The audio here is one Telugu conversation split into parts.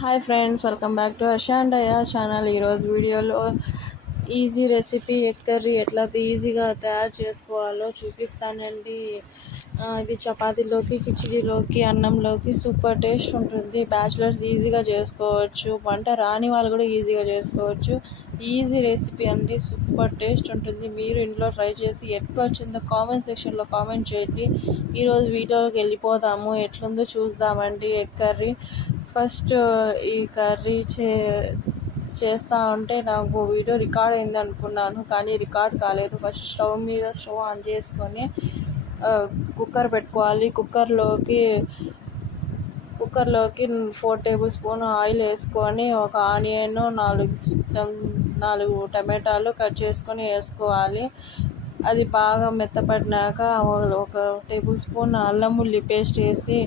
Hi friends, welcome back to Harsha and అయ్యా ఛానల్. ఈరోజు వీడియోలో ఈజీ రెసిపీ ఎగ్ కర్రీ ఎట్లా ఈజీగా తయారు చేసుకోవాలో చూపిస్తానండి. ఇది చపాతీలోకి, కిచిడీలోకి, అన్నంలోకి సూపర్ టేస్ట్ ఉంటుంది. బ్యాచిలర్స్ ఈజీగా చేసుకోవచ్చు, వంట రాని వాళ్ళు కూడా ఈజీగా చేసుకోవచ్చు. ఈజీ రెసిపీ అండి, సూపర్ టేస్ట్ ఉంటుంది. మీరు ఇంట్లో ట్రై చేసి ఎట్లా వచ్చిందో కామెంట్ సెక్షన్లో కామెంట్ చేయండి. ఈరోజు వీడియోకి వెళ్ళిపోదాము, ఎట్లుందో చూద్దామండి. ఎగ్ కర్రీ ఫస్ట్ ఈ కర్రీ చేస్తూ ఉంటే నాకు వీడియో రికార్డ్ అయింది అనుకున్నాను, కానీ రికార్డ్ కాలేదు. ఫస్ట్ స్టవ్ ఆన్ చేసుకొని కుక్కర్ పెట్టుకోవాలి. కుక్కర్లోకి 4 టేబుల్ స్పూన్ ఆయిల్ వేసుకొని ఒక ఆనియన్, 4 టమాటాలు కట్ చేసుకొని వేసుకోవాలి. అది బాగా మెత్తపడినాక 1 టేబుల్ స్పూన్ అల్లం ఉల్లి పేస్ట్ వేసి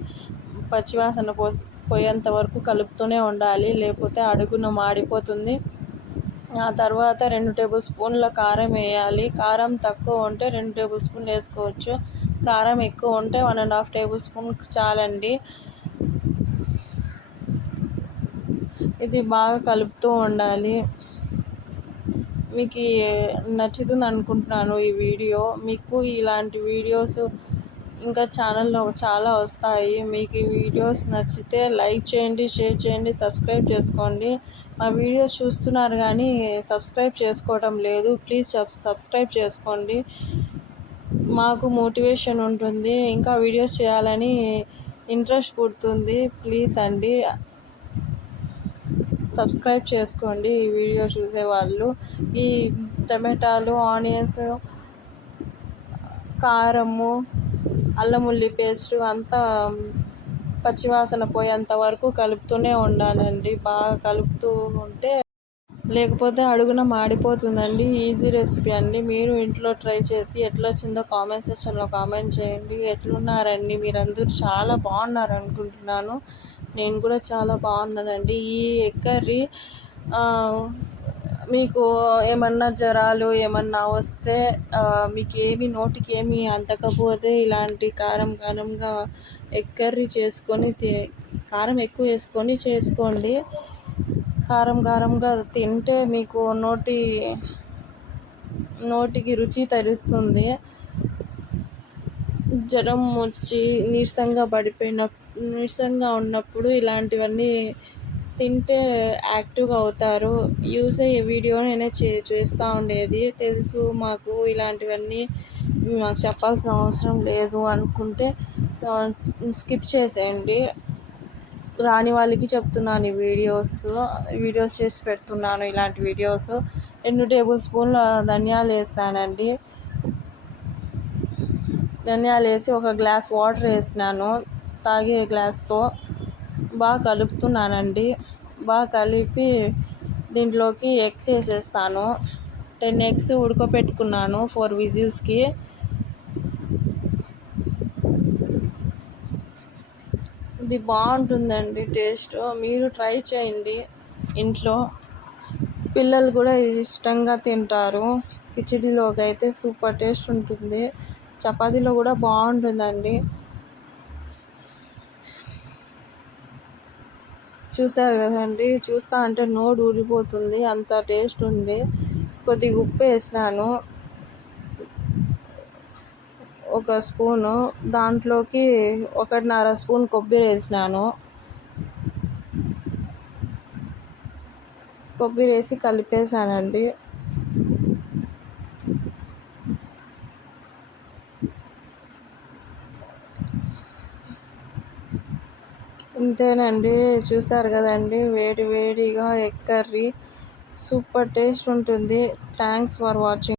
పచ్చివాసన పోయేంత వరకు కలుపుతూనే ఉండాలి, లేకపోతే అడుగున మాడిపోతుంది. ఆ తర్వాత 2 టేబుల్ స్పూన్ల కారం వేయాలి. కారం తక్కువ ఉంటే 2 టేబుల్ స్పూన్లు వేసుకోవచ్చు. కారం ఎక్కువ ఉంటే 1.5 టేబుల్ స్పూన్ చాలండి. ఇది బాగా కలుపుతూ ఉండాలి. మీకు నచ్చుతుంది అనుకుంటున్నాను ఈ వీడియో. మీకు ఇలాంటి వీడియోస్ ఇంకా ఛానల్లో చాలా వస్తాయి. మీకు ఈ వీడియోస్ నచ్చితే లైక్ చేయండి, షేర్ చేయండి, సబ్స్క్రైబ్ చేసుకోండి. మా వీడియోస్ చూస్తున్నారు కానీ సబ్స్క్రైబ్ చేసుకోవడం లేదు. ప్లీజ్ సబ్స్క్రైబ్ చేసుకోండి, మాకు మోటివేషన్ ఉంటుంది, ఇంకా వీడియోస్ చేయాలని ఇంట్రెస్ట్ పుడుతుంది. ప్లీజ్ అండి, సబ్స్క్రైబ్ చేసుకోండి ఈ వీడియో చూసేవాళ్ళు. ఈ టమాటాలు, ఆనియన్స్, కారము, అల్లం ఉల్లి పేస్ట్ అంతా పచ్చివాసన పోయేంత వరకు కలుపుతూనే ఉండాలండి. బాగా కలుపుతూ ఉంటే, లేకపోతే అడుగున మాడిపోతుందండి. ఈజీ రెసిపీ అండి. మీరు ఇంట్లో ట్రై చేసి ఎట్లా వచ్చిందో కామెంట్ సెక్షన్లో కామెంట్ చేయండి. ఎట్లున్నారండి మీరందరూ? చాలా బాగున్నారు అనుకుంటున్నాను. నేను కూడా చాలా బాగున్నానండి. ఈ ఎగ్ కర్రీ మీకు ఏమన్నా జ్వరాలు ఏమన్నా వస్తే, మీకు నోటికి ఏమి అంతకపోతే ఇలాంటి కారంగా ఎగ్ కర్రీ చేసుకొని కారం ఎక్కువ వేసుకొని చేసుకోండి. కారంగా తింటే మీకు నోటికి రుచి తెలుస్తుంది. జ్వరం వచ్చి నీరసంగా ఉన్నప్పుడు ఇలాంటివన్నీ తింటే యాక్టివ్గా అవుతారు. యూజ్ అయ్యే వీడియో నేనే చేస్తూ ఉండేది, తెలుసు మాకు. ఇలాంటివన్నీ మాకు చెప్పాల్సిన అవసరం లేదు అనుకుంటే స్కిప్ చేసేయండి. రాని వాళ్ళకి చెప్తున్నాను ఈ వీడియోస్ చేసి పెడుతున్నాను. ఇలాంటి వీడియోస్ 2 టేబుల్ స్పూన్ల ధనియాలు వేస్తానండి. ధనియాలు వేసి 1 గ్లాస్ వాటర్ వేసినాను, తాగే గ్లాస్తో. బాగా కలుపుతున్నానండి. బాగా కలిపి దీంట్లోకి ఎగ్స్ వేసేస్తాను. 10 ఎగ్స్ ఉడకపెట్టుకున్నాను 4 విజిల్స్కి. ఇది బాగుంటుందండి టేస్ట్. మీరు ట్రై చేయండి ఇంట్లో. పిల్లలు కూడా ఇష్టంగా తింటారు. కిచిడీలోకి అయితే సూపర్ టేస్ట్ ఉంటుంది. చపాతీలో కూడా బాగుంటుందండి. చూసారు కదండి, చూస్తా అంటే నోరు ఊరిపోతుంది, అంత టేస్ట్ ఉంది. కొద్దిగా ఉప్పు వేసినాను, 1 స్పూను. దాంట్లోకి 1.5 స్పూన్ కొబ్బరి వేసినాను. కొబ్బరి వేసి కలిపేసానండి. ఇంతేనండి, చూసారు కదండి, వేడిగా ఎగ్ కర్రీ సూపర్ టేస్ట్ ఉంటుంది. Thanks for watching.